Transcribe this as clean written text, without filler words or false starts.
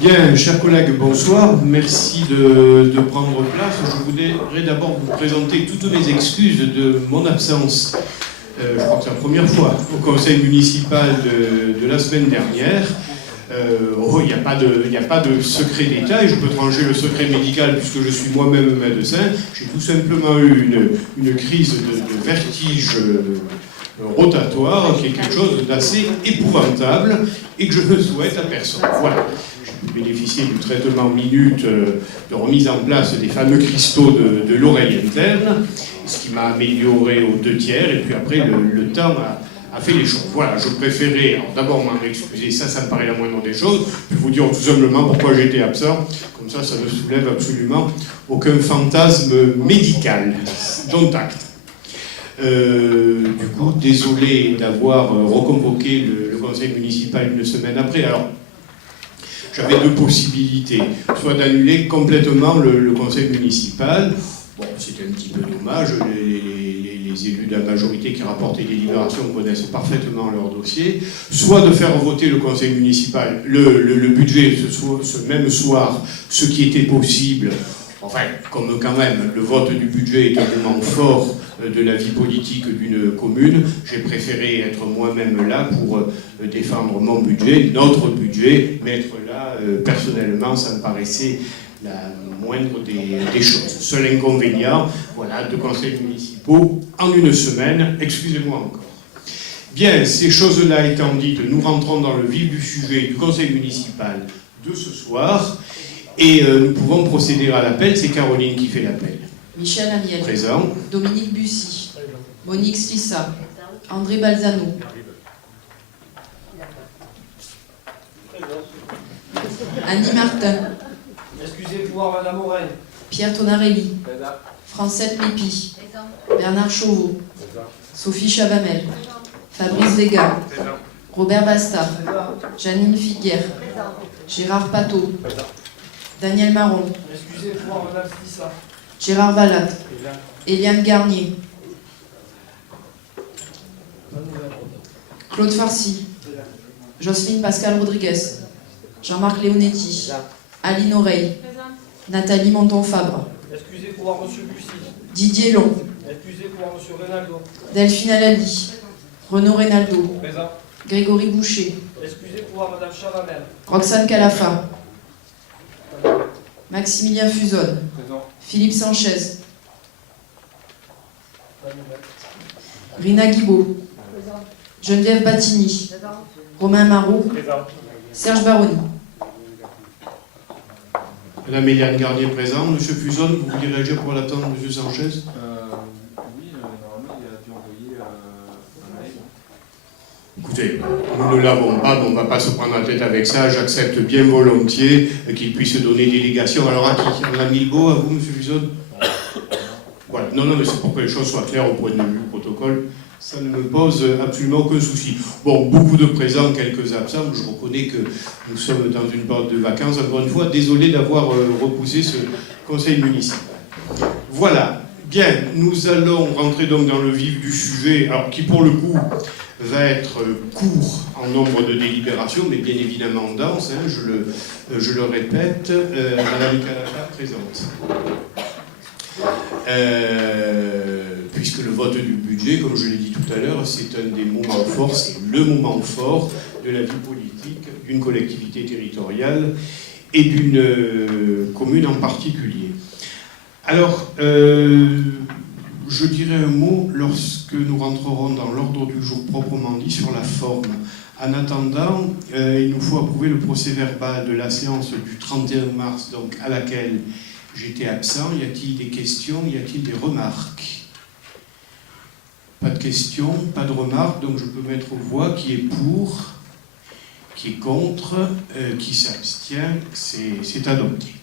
Bien, chers collègues, bonsoir. Merci de prendre place. Je voudrais d'abord vous présenter toutes mes excuses de mon absence. Je crois que c'est la première fois au conseil municipal de la semaine dernière. Il n'y a pas de secret d'État et je peux trancher le secret médical puisque je suis moi-même médecin. J'ai tout simplement eu une crise de vertige rotatoire qui est quelque chose d'assez épouvantable et que je ne souhaite à personne. Voilà. J'ai pu bénéficier du traitement minute de remise en place des fameux cristaux de l'oreille interne, ce qui m'a amélioré aux 2 tiers et puis après le temps a fait les choses. Voilà, je préférais d'abord m'en excuser, ça me paraît la moindre des choses, puis vous dire tout simplement pourquoi j'étais absent, comme ça ne soulève absolument aucun fantasme médical, dont acte. Du coup, désolé d'avoir reconvoqué le conseil municipal une semaine après. Alors, j'avais 2 possibilités, soit d'annuler complètement le conseil municipal. Bon, c'était un petit peu dommage, les élus de la majorité qui rapportent les délibérations connaissent parfaitement leur dossier, soit de faire voter le conseil municipal, le budget ce même soir, ce qui était possible. Enfin, comme quand même le vote du budget est un moment fort de la vie politique d'une commune, j'ai préféré être moi-même là pour défendre mon budget, notre budget, mais être là, personnellement, ça me paraissait la moindre des choses. Seul inconvénient, voilà, 2 conseils municipaux en une semaine, excusez-moi encore. Bien, ces choses-là étant dites, nous rentrons dans le vif du sujet du conseil municipal de ce soir, et nous pouvons procéder à l'appel. C'est Caroline qui fait l'appel. Michel Amiel. Présent. Dominique Bussy. Monique Slissa. André Balzano. Annie Martin. Excusez-moi, Madame Aurène. Pierre Tonarelli. Francette Mépi. Bernard Chauveau. Sophie Chavamel. Fabrice Vega. Robert Bastard. Janine Figuière. Gérard Pateau. Daniel Marron. Excusez-moi, Madame Slissa. Gérard Vallat. Eliane Garnier. Claude Farcy. Jocelyne Pascal Rodriguez. Jean-Marc Leonetti. Aline Oreille. Nathalie Monton-Fabre. Excusez-moi, Monsieur Bussy. Didier Long. Excusez-moi, Monsieur Reynaldo. Delphine Alali. Renaud Reynaldo. Présent. Grégory Boucher. Excusez-moi, Madame Chavanel. Roxane Calafa. Maximilien Fusonne. Présent. Philippe Sanchez. Rina Guibaud. Geneviève Battini. Romain Marot. Présent. Serge Baroni. Madame Eliane Garnier présent. Monsieur Fusonne, vous voulez réagir pour l'absence de Monsieur Sanchez? Oui, normalement il a dû envoyer un mail. Écoutez, nous ne l'avons pas, donc on ne va pas se prendre la tête avec ça. J'accepte bien volontiers qu'il puisse donner délégation. Alors à qui? Madame Milbaud, à vous, Monsieur Fusonne? Voilà. Non, mais c'est pour que les choses soient claires au point de vue protocole. Ça ne me pose absolument aucun souci. Bon, beaucoup de présents, quelques absents. Je reconnais que nous sommes dans une période de vacances. Encore une fois, désolé d'avoir repoussé ce conseil municipal. Voilà. Bien, nous allons rentrer donc dans le vif du sujet, alors qui pour le coup va être court en nombre de délibérations, mais bien évidemment dense, hein, je le répète. Madame Calafa présente. Puisque le vote du budget, comme je l'ai dit tout à l'heure, c'est un des moments forts, c'est le moment fort de la vie politique d'une collectivité territoriale et d'une commune en particulier. Alors, je dirais un mot lorsque nous rentrerons dans l'ordre du jour proprement dit sur la forme. En attendant, il nous faut approuver le procès-verbal de la séance du 31 mars, donc à laquelle j'étais absent. Y a-t-il des questions? Y a-t-il des remarques? Pas de questions, pas de remarques, donc je peux mettre aux voix qui est pour, qui est contre, qui s'abstient, c'est adopté.